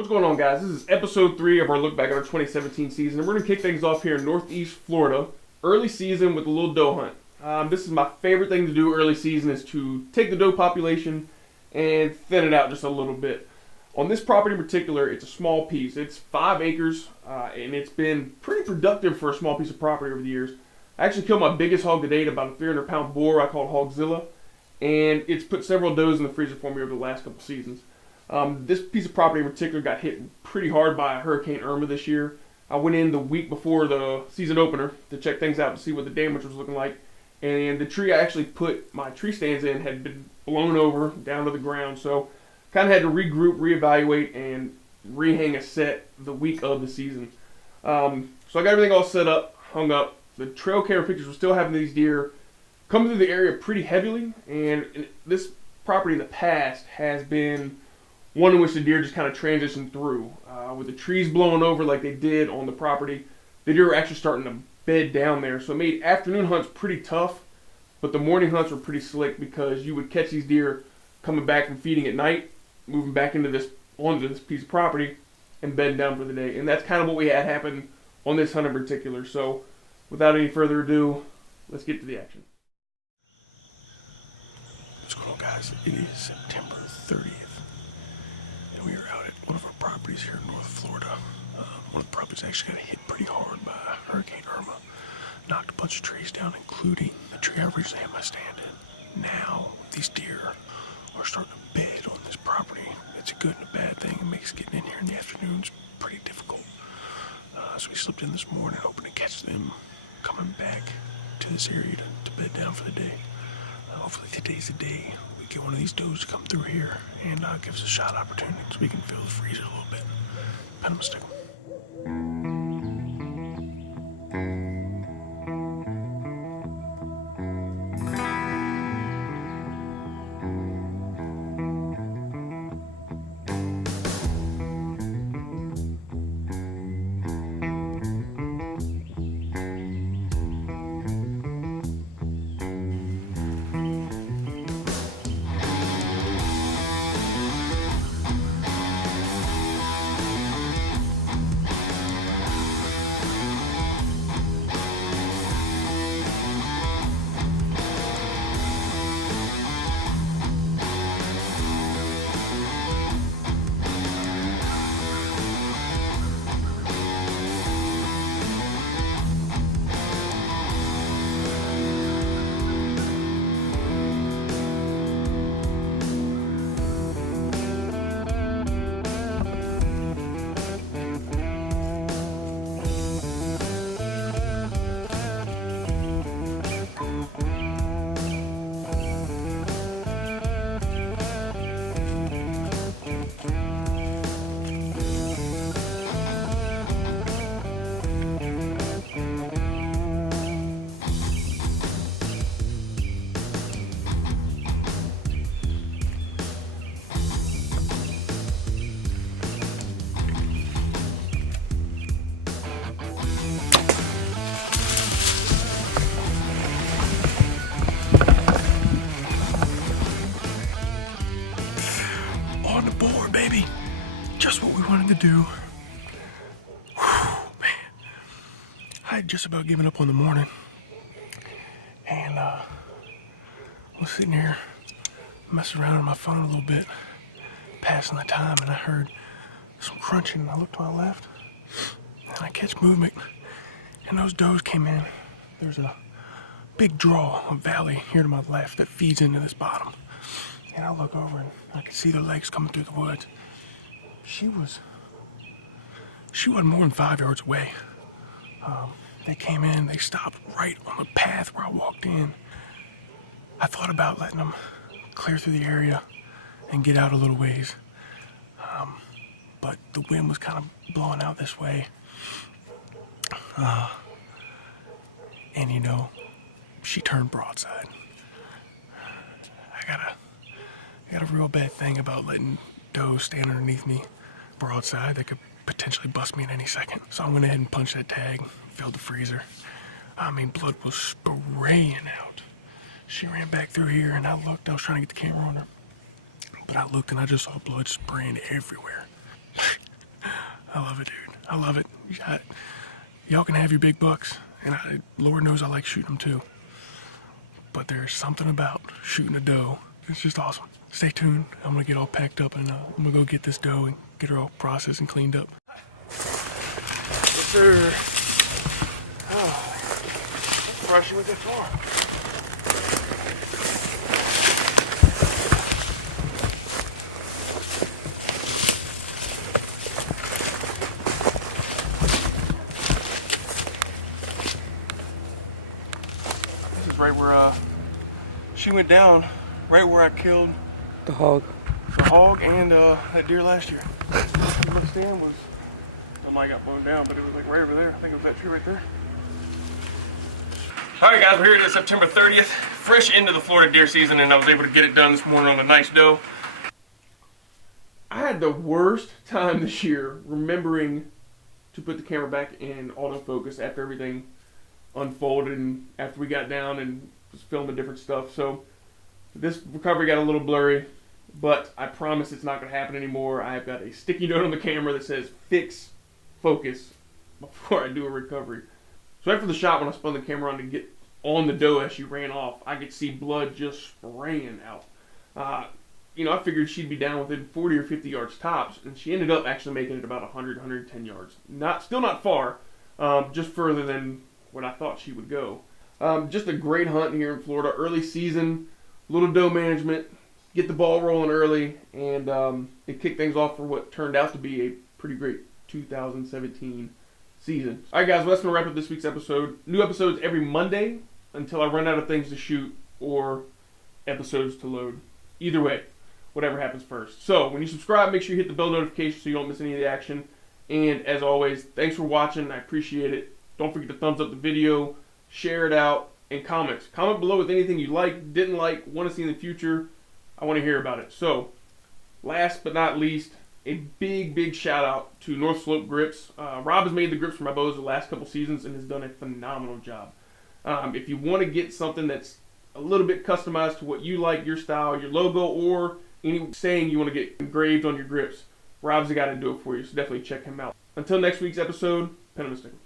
What's going on, guys? This is episode 3 of our look back at our 2017 season, and we're going to kick things off here in Northeast Florida. Early season with a little doe hunt. This is my favorite thing to do early season, is to take the doe population and thin it out just a little bit. On this property in particular, it's a small piece. It's 5 acres, and it's been pretty productive for a small piece of property over the years. I actually killed my biggest hog to date, about a 300-pound boar I call Hogzilla, and it's put several does in the freezer for me over the last couple seasons. This piece of property in particular got hit pretty hard by Hurricane Irma this year. I went in the week before the season opener to check things out to see what the damage was looking like. And the tree I actually put my tree stands in had been blown over down to the ground. So kind of had to regroup, reevaluate, and rehang a set the week of the season. So I got everything all set up, hung up. The trail camera pictures were still having these deer coming through the area pretty heavily. And this property in the past has been one in which the deer just kind of transitioned through. With the trees blowing over like they did on the property, the deer were actually starting to bed down there. So it made afternoon hunts pretty tough, but the morning hunts were pretty slick because you would catch these deer coming back from feeding at night, moving back onto this piece of property, and bedding down for the day. And that's kind of what we had happen on this hunt in particular. So without any further ado, let's get to the action. What's going on, guys? It is September 30th. We are out at one of our properties here in North Florida. One of the properties actually got hit pretty hard by Hurricane Irma. Knocked a bunch of trees down, including the tree I originally had my stand in. Now, these deer are starting to bed on this property. It's a good and a bad thing. It makes getting in here in the afternoons pretty difficult. So we slipped in this morning, hoping to catch them coming back to this area to bed down for the day. Hopefully today's the day we get one of these does to come through here and give us a shot opportunity so we can fill the freezer a little bit. Pen 'em a stick 'em. On the board, baby. Just what we wanted to do. Whew, man. I had just about given up on the morning. And I was sitting here messing around on my phone a little bit, passing the time, and I heard some crunching, and I looked to my left, and I catch movement, and those does came in. There's a big draw, a valley here to my left that feeds into this bottom. And I look over and I could see the legs coming through the woods. She wasn't more than 5 yards away. They came in, they stopped right on the path where I walked in. I thought about letting them clear through the area and get out a little ways. But the wind was kind of blowing out this way. And you know, she turned broadside. I got a real bad thing about letting does stand underneath me broadside that could potentially bust me at any second. So I went ahead and punched that tag, filled the freezer. I mean, blood was spraying out. She ran back through here and I looked, I was trying to get the camera on her. But I looked and I just saw blood spraying everywhere. I love it, dude. I love it. Y'all can have your big bucks, and Lord knows I like shooting them too. But there's something about shooting a doe. It's just awesome. Stay tuned. I'm gonna get all packed up and I'm gonna go get this doe and get her all processed and cleaned up. Yes, sir. Oh, I'm surprised she went that far. This is right where she went down, right where I killed The hog. the hog and that deer last year. The stand was, I might got blown down, but it was like right over there. I think it was that tree right there. All right, guys, we're here to September 30th, fresh into the Florida deer season, and I was able to get it done this morning on a nice doe. I had the worst time this year remembering to put the camera back in autofocus after everything unfolded and after we got down and was filming different stuff. So this recovery got a little blurry, but I promise it's not going to happen anymore. I've got a sticky note on the camera that says fix focus before I do a recovery. So after the shot, when I spun the camera on to get on the doe as she ran off, I could see blood just spraying out. I figured she'd be down within 40 or 50 yards tops, and she ended up actually making it about 100, 110 yards. Still not far, just further than what I thought she would go. Just a great hunt here in Florida. Early season, little doe management, get the ball rolling early, and it kicked things off for what turned out to be a pretty great 2017 season. All right, guys, well, that's going to wrap up this week's episode. New episodes every Monday until I run out of things to shoot or episodes to load. Either way, whatever happens first. So when you subscribe, make sure you hit the bell notification so you don't miss any of the action. And as always, thanks for watching. I appreciate it. Don't forget to thumbs up the video, share it out, and comments. Comment below with anything you like, didn't like, want to see in the future. I want to hear about it. So last but not least, a big shout out to North Slope Grips. Rob has made the grips for my bows the last couple seasons and has done a phenomenal job. If you want to get something that's a little bit customized to what you like, your style, your logo, or any saying you want to get engraved on your grips, Rob's the guy to do it for you, so definitely check him out. Until next week's episode, pen 'em and stick 'em.